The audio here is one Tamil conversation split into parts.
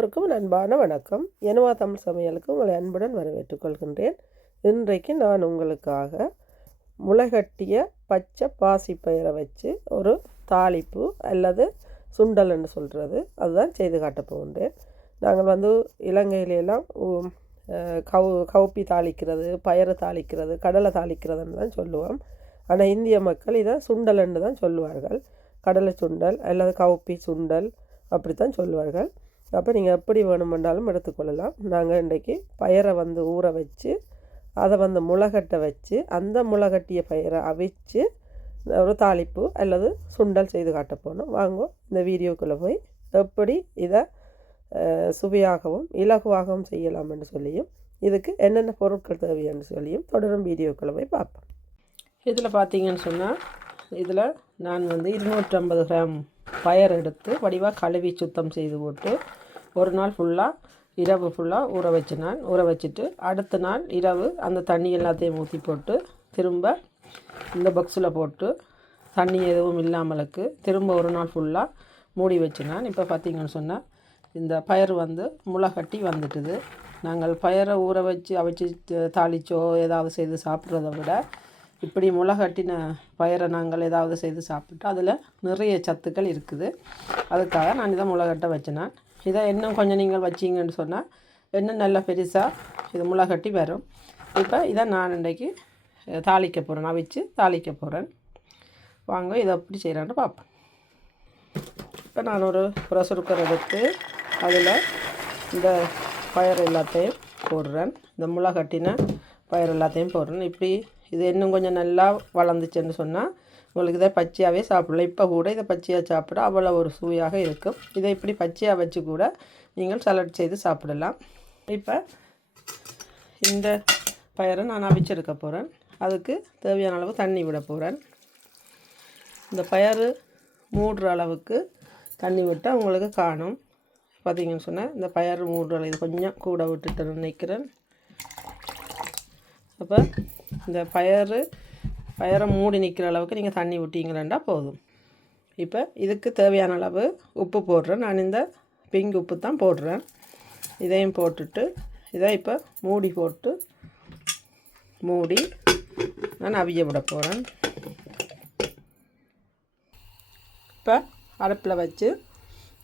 எல்லோருக்கும் அன்பான வணக்கம். எனவா தமிழ் சமையலுக்கு உங்களை அன்புடன் வரவேற்றுக் கொள்கின்றேன். இன்றைக்கு நான் உங்களுக்காக முளைகட்டிய பச்சை பாசிப்பயிரை வச்சு ஒரு தாளிப்பு அல்லது சுண்டல் என்று சொல்கிறது அதுதான் செய்து காட்டப் போகின்றேன். நாங்கள் இலங்கையிலெல்லாம் கவுப்பி தாளிக்கிறது, பயறு தாளிக்கிறது, கடலை தாளிக்கிறதுன்னு தான் சொல்லுவோம். ஆனால் இந்திய மக்கள் இதை சுண்டல் என்று தான் சொல்லுவார்கள். கடலை சுண்டல் அல்லது கவுப்பி சுண்டல் அப்படித்தான் சொல்லுவார்கள். அப்போ நீங்கள் எப்படி வேணுமென்றாலும் எடுத்துக்கொள்ளலாம். நாங்கள் இன்றைக்கி பயிரை ஊற வச்சு அதை முளைகட்ட வச்சு அந்த முளைகட்டிய பயிரை அவிச்சு ஒரு தாளிப்பு அல்லது சுண்டல் செய்து காட்ட போனோம். வாங்க இந்த வீடியோக்குள்ளே போய் எப்படி இதை சுவையாகவும் இலகுவாகவும் செய்யலாம் என்று சொல்லியும் இதுக்கு என்னென்ன பொருட்கள் தேவைன்னு சொல்லியும் தொடரும் வீடியோக்குள்ளே போய் பார்ப்போம். இதில் பார்த்தீங்கன்னு சொன்னால் இதில் நான் 250 கிராம் பயர் எடுத்து வடிவாக கழுவி சுத்தம் செய்து போட்டு ஒரு நாள் இரவு ஃபுல்லாக ஊற வச்சுட்டு அடுத்த நாள் இரவு அந்த தண்ணி எல்லாத்தையும் ஊற்றி போட்டு திரும்ப இந்த பாக்ஸில் போட்டு தண்ணி எதுவும் இல்லாமலுக்கு திரும்ப ஒரு நாள் ஃபுல்லாக மூடி வச்சினான். இப்போ பார்த்திங்கன்னு சொன்னால் இந்த பயறு முளைகட்டி வந்துட்டுது. நாங்கள் பயரை ஊற வச்சு அவிச்சு தாளிச்சோ ஏதாவது செய்து சாப்பிட்றத விட இப்படி முளைகட்டின பயிரை நாங்கள் ஏதாவது செய்து சாப்பிட்டு அதில் நிறைய சத்துக்கள் இருக்குது. அதுக்காக நான் இதை முளைகட்ட வச்சினேன். இதை இன்னும் கொஞ்சம் நீங்கள் வச்சிங்கன்னு சொன்னால் இன்னும் நல்லா பெருசாக இது முளைகட்டி வரும். இப்போ இதை நான் இன்றைக்கி தாளிக்க போகிறேன், அவிச்சு தாளிக்க போகிறேன். வாங்க இதை எப்படி செய்கிறான்னு பார்ப்பேன். இப்போ நான் ஒரு ப்ரெஷர் குக்கர் எடுத்து அதில் இந்த பயிர் எல்லாத்தையும் போடுறேன். இந்த முளைகட்டின பயிர் எல்லாத்தையும் போடுறேன். இப்படி இது இன்னும் கொஞ்சம் நல்லா வளர்ந்துச்சுன்னு சொன்னால் உங்களுக்கு இதை பச்சையாகவே சாப்பிடலாம். இப்போ கூட இதை பச்சையாக சாப்பிட அவ்வளோ ஒரு சுவையாக இருக்கும். இதை இப்படி பச்சையாக வச்சு கூட நீங்கள் சலட் செய்து சாப்பிடலாம். இப்போ இந்த பயிரை நான் அவிச்செடுக்க போகிறேன். அதுக்கு தேவையான அளவு தண்ணி விட போகிறேன். இந்த பயிறு மூடுற அளவுக்கு தண்ணி விட்டால் உங்களுக்கு காணும். பார்த்திங்கன்னு சொன்னால் இந்த பயிறு மூடுற அளவு இது கொஞ்சம் கூட விட்டுட்டு நினைக்கிறேன். அப்போ இந்த பயிரை மூடி நிற்கிற அளவுக்கு நீங்கள் தண்ணி விட்டீங்களா போதும். இப்போ இதுக்கு தேவையான அளவு உப்பு போடுறேன். நான் இந்த பிங்க் உப்பு தான் போடுறேன். இதையும் போட்டுட்டு இதை இப்போ மூடி நான் அவிய விட போகிறேன். இப்போ அடுப்பில் வச்சு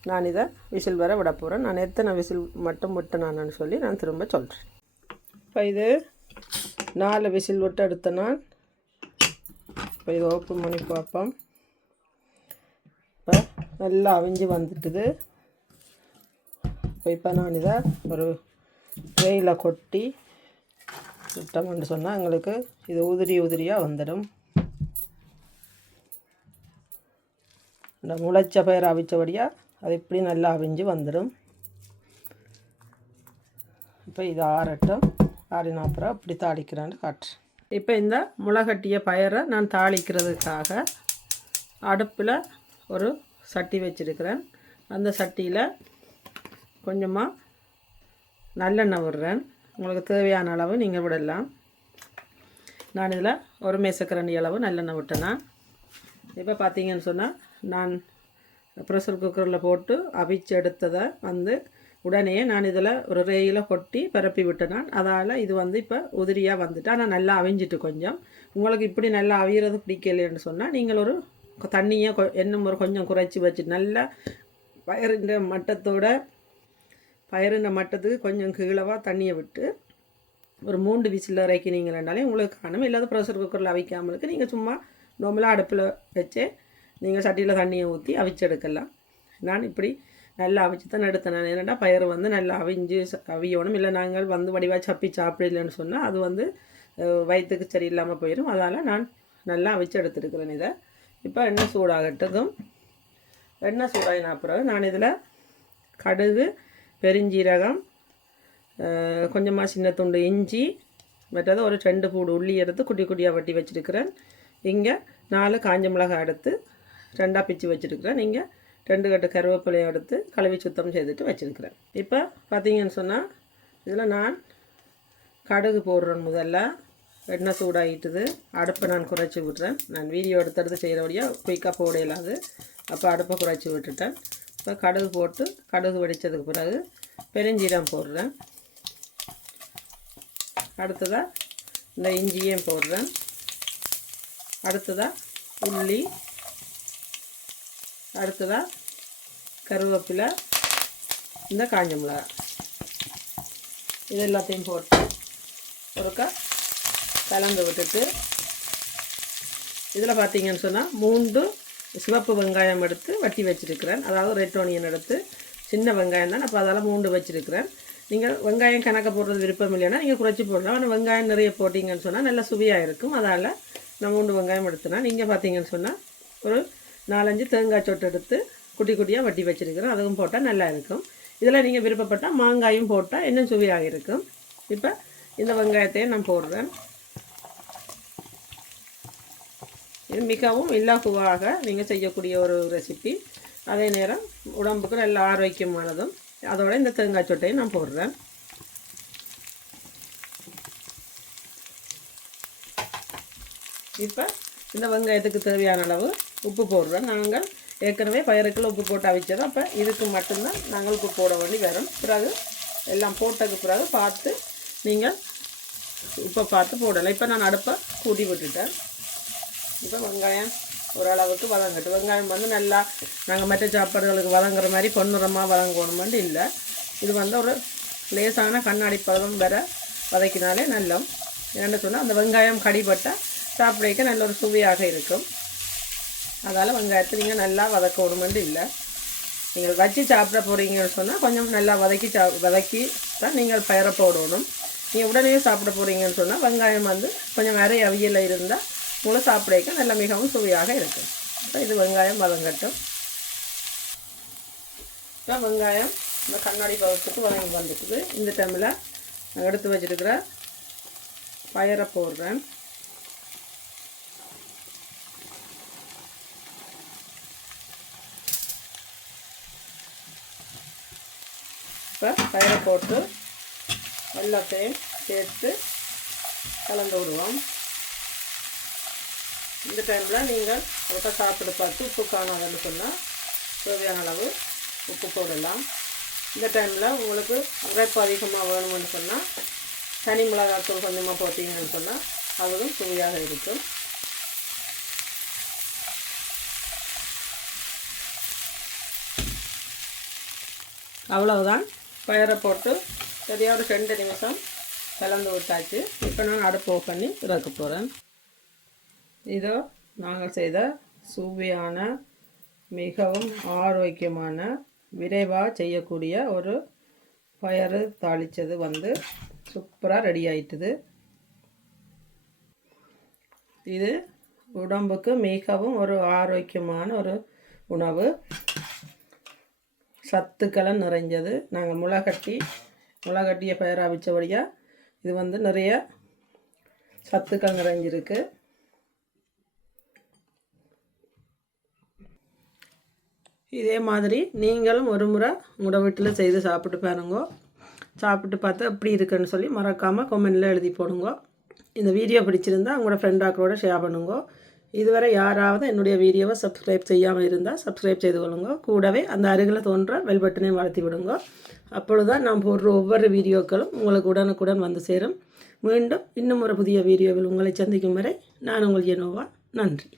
நான் இதை விசில் வர விட போகிறேன். நான் எத்தனை விசில் மட்டும் விட்டேனான்னு சொல்லி நான் திரும்ப சொல்கிறேன். இப்போ இது 4 விசில் விட்டு எடுத்த நான் இப்போ இதை ஓப்பன் பண்ணி பார்ப்போம். இப்போ நல்லா அவிஞ்சு வந்துட்டுது. இப்போ நான் இதை ஒரு ட்ரேயில் கொட்டி விட்டோம்னு சொன்னால் எங்களுக்கு இது உதிரியாக வந்துடும். இந்த முளைச்ச பயிர் அவிச்சபடியாக அது இப்படி நல்லா அவிஞ்சு வந்துடும். இப்போ இது ஆறட்டும். ஆறின அப்புறம் இப்படி தாளிக்கிறான்னு காட்டுறேன். இப்போ இந்த முளைகட்டிய பயிரை நான் தாளிக்கிறதுக்காக அடுப்பில் ஒரு சட்டி வச்சுருக்கிறேன். அந்த சட்டியில் கொஞ்சமாக நல்லெண்ணெய் விடுறேன். உங்களுக்கு தேவையான அளவு நீங்கள் விடலாம். நான் இதில் ஒரு மேசக்கரண்டி அளவு நல்லெண்ணெய் விட்டேன்னா. இப்போ பார்த்தீங்கன்னு சொன்னால் நான் ப்ரெஷர் குக்கரில் போட்டு அவிச்சு எடுத்ததை உடனே நான் இதில் ஒரு ரேயில் கொட்டி பரப்பி விட்டேன். அதால் இது இப்போ உதிரியாக வந்துட்டு ஆனால் நல்லா அவிஞ்சிட்டு கொஞ்சம் உங்களுக்கு இப்படி நல்லா அவிகிறது பிடிக்கலைன்னு சொன்னால் நீங்கள் ஒரு தண்ணியை இன்னும் ஒரு கொஞ்சம் குறைச்சி வச்சுட்டு நல்லா பயிரின்ற மட்டத்துக்கு கொஞ்சம் கீழவாக தண்ணியை விட்டு ஒரு 3 விசில் இறக்கினீங்கன்னாலே உங்களுக்கு காணும். இல்லாத ப்ரெஷர் குக்கரில் அவிக்காமலுக்கு நீங்கள் சும்மா நார்மலாக அடுப்பில் வச்சு நீங்கள் சட்டியில் தண்ணியை ஊற்றி அவிச்செடுக்கலாம். நான் இப்படி நல்லா அவிச்சு தான் எடுத்தேன். நான் என்னென்னா பயிர் நல்லா அவியணும். இல்லை நாங்கள் வடிவாக சப்பி சாப்பிடலன்னு சொன்னால் அது வயிற்றுக்கு சரி இல்லாமல் போயிடும். அதால் நான் நல்லா அவிச்சு எடுத்துருக்கிறேன். இதை இப்போ எண்ணெய் சூடாகட்டுக்கும். எண்ணெய் சூடாகின பிறகு நான் இதில் கடுகு, பெருஞ்சீரகம், கொஞ்சமாக சின்ன துண்டு இஞ்சி, மற்றது ஒரு 2 பூடு உள்ளி எடுத்து குட்டி குட்டியாக வெட்டி வச்சுருக்கிறேன். இங்கே 4 காஞ்ச மிளகாய் எடுத்து 2ஆக பிச்சு வச்சுருக்கிறேன். இங்கே 2 கட்டு கருவேப்பிலையை எடுத்து கழுவி சுத்தம் செய்துட்டு வச்சுருக்கிறேன். இப்போ பார்த்தீங்கன்னு சொன்னால் இதில் நான் கடுகு போடுறேன். முதல்ல எண்ணெய் சூடாகிட்டுது. அடுப்பை நான் குறைச்சி விட்றேன். நான் வீடியோ எடுத்து செய்கிறபடியாக குயிக்காக போட இயலாது. அப்போ அடுப்பை குறைச்சி விட்டுட்டேன். இப்போ கடுகு போட்டு கடுகு வெடித்ததுக்கு பிறகு பெருஞ்சீரகம் போடுறேன். அடுத்ததாக இந்த இஞ்சியும் போடுறேன். அடுத்ததாக உள்ளி, அடுத்ததாக கருவேப்பிலை, இந்த காஞ்ச மிளகாய், இது எல்லாத்தையும் போட்டு ஒருக்கா கலந்து விட்டுட்டு இதில் பார்த்தீங்கன்னு சொன்னால் 3 சிவப்பு வெங்காயம் எடுத்து வட்டி வச்சுருக்கிறேன். அதாவது ரெட் ஆனியன் எடுத்து சின்ன வெங்காயம் தான், அப்போ அதெல்லாம் 3 வச்சுருக்கிறேன். நீங்கள் வெங்காயம் கணக்க போடுறது விருப்பம் இல்லைன்னா நீங்கள் குறைச்சி போடலாம். ஆனால் வெங்காயம் நிறைய போட்டிங்கன்னு சொன்னால் நல்லா சுவையாக இருக்கும். அதால் நான் 3 வெங்காயம் எடுத்துனா, நீங்கள் பார்த்தீங்கன்னு சொன்னால் ஒரு 4-5 தேங்காய் சொட்டு எடுத்து குட்டி குட்டியாக வட்டி வச்சுருக்கிறேன். அதுவும் போட்டால் நல்லா இருக்கும். இதில் நீங்கள் விருப்பப்பட்டால் மாங்காயும் போட்டால் இன்னும் சுவையாக இருக்கும். இப்போ இந்த வெங்காயத்தையும் நான் போடுறேன். இது மிகவும் இலகுவாக நீங்கள் செய்யக்கூடிய ஒரு ரெசிபி. அதே நேரம் உடம்புக்கு நல்ல ஆரோக்கியமானதும். அதோட இந்த தேங்காய் சொட்டையும் நான் போடுறேன். இப்போ இந்த வெங்காயத்துக்கு தேவையான அளவு உப்பு போடுறேன். நாங்கள் ஏற்கனவே பயறுக்குள்ள உப்பு போட்டு அவிச்சது. அப்போ இதுக்கு மட்டும்தான் நாங்கள் உப்பு போட வேண்டி வரும். பிறகு எல்லாம் போட்டதுக்கு பிறகு பார்த்து நீங்கள் உப்பை பார்த்து போடலாம். இப்போ நான் அடுப்பை கூட்டி விட்டுட்டேன். இப்போ வெங்காயம் ஓரளவுக்கு வதங்கட்டு. வெங்காயம் வந்து நல்லா நாங்கள் மற்ற சாப்பாடுகளுக்கு வதங்குற மாதிரி பொன்னிறமாக வதங்கணுமெண்டு இல்லை. இது வந்து ஒரு லேசான கண்ணாடி பதம் வர வதக்கினாலே நல்லம். என்னென்னு சொன்னால் அந்த வெங்காயம் கடிபட்டால் சாப்பிடைக்க நல்ல ஒரு சுவையாக இருக்கும். அதால் வெங்காயத்தை நீங்கள் நல்லா வதக்கணுமெண்டு இல்லை. நீங்கள் வச்சு சாப்பிட போகிறீங்கன்னு சொன்னால் கொஞ்சம் நல்லா வதக்கி தான் நீங்கள் பயிரை போடணும். நீங்கள் உடனே சாப்பிட போகிறீங்கன்னு சொன்னால் வெங்காயம் வந்து கொஞ்சம் அரை அவியல் இருந்தால் முழு சாப்பிடைக்க நல்லா மிகவும் சுவையாக இருக்கும். இப்போ இது வெங்காயம் வதங்கட்டும். இப்போ வெங்காயம் இந்த கண்ணாடி பதத்துக்கு வதங்கி வந்துட்டுது. இந்த டைமில் நான் எடுத்து வச்சுருக்கிற பயிரை போடுறேன். இப்போ பயிரை போட்டு எல்லாத்தையும் சேர்த்து கலந்து விடுவோம். இந்த டைமில் நீங்கள் ஒருக்கா சாப்பிட்டு பார்த்து உப்பு காணாதுன்னு சொன்னால் தேவையான அளவு உப்பு போடலாம். இந்த டைமில் உங்களுக்கு உரைப்பு அதிகமாக வேணும்னு சொன்னால் தனி மிளகாத்தூள் கொஞ்சமாக போட்டிங்கன்னு சொன்னால் அதுவும் சுவையாக இருக்கும். அவ்வளவுதான். பயிரை போட்டு சரியாக ஒரு 2 நிமிஷம் கலந்து விட்டாச்சு. இப்போ நான் அடுப்பு ஆஃப் பண்ணி இறக்க போகிறேன். இதோ நாங்கள் செய்த சுவையான மிகவும் ஆரோக்கியமான விரைவாக செய்யக்கூடிய ஒரு பயறு தாளித்தது வந்து சூப்பராக ரெடி ஆயிட்டுது. இது உடம்புக்கு மிகவும் ஒரு ஆரோக்கியமான ஒரு உணவு, சத்துக்களை நிறைஞ்சது. நாங்கள் முளைகட்டிய பயிராக வச்சபடியாக இது வந்து நிறைய சத்துக்கள் நிறைஞ்சிருக்கு. இதே மாதிரி நீங்களும் ஒரு முறை உங்களோட வீட்டில் செய்து சாப்பிட்டு பாருங்க. சாப்பிட்டு பார்த்து எப்படி இருக்குன்னு சொல்லி மறக்காமல் கமெண்டில் எழுதி போடுங்க. இந்த வீடியோ பிடிச்சிருந்தா உங்களோட ஃப்ரெண்டாக்களோட ஷேர் பண்ணுங்க. இதுவரை யாராவது என்னுடைய வீடியோவை சப்ஸ்கிரைப் செய்யாமல் இருந்தால் சப்ஸ்கிரைப் செய்து கொள்ளுங்க. கூடவே அந்த அருகில் தோன்ற பெல் பட்டனையும் வளர்த்தி விடுங்க. அப்பொழுதுதான் நான் போடுற ஒவ்வொரு வீடியோக்களும் உங்களுக்கு உடனுக்குடன் வந்து சேரும். மீண்டும் இன்னும் ஒரு புதிய வீடியோவில் உங்களை சந்திக்கும் வரை நான் உங்கள் ஜெனோவா. நன்றி.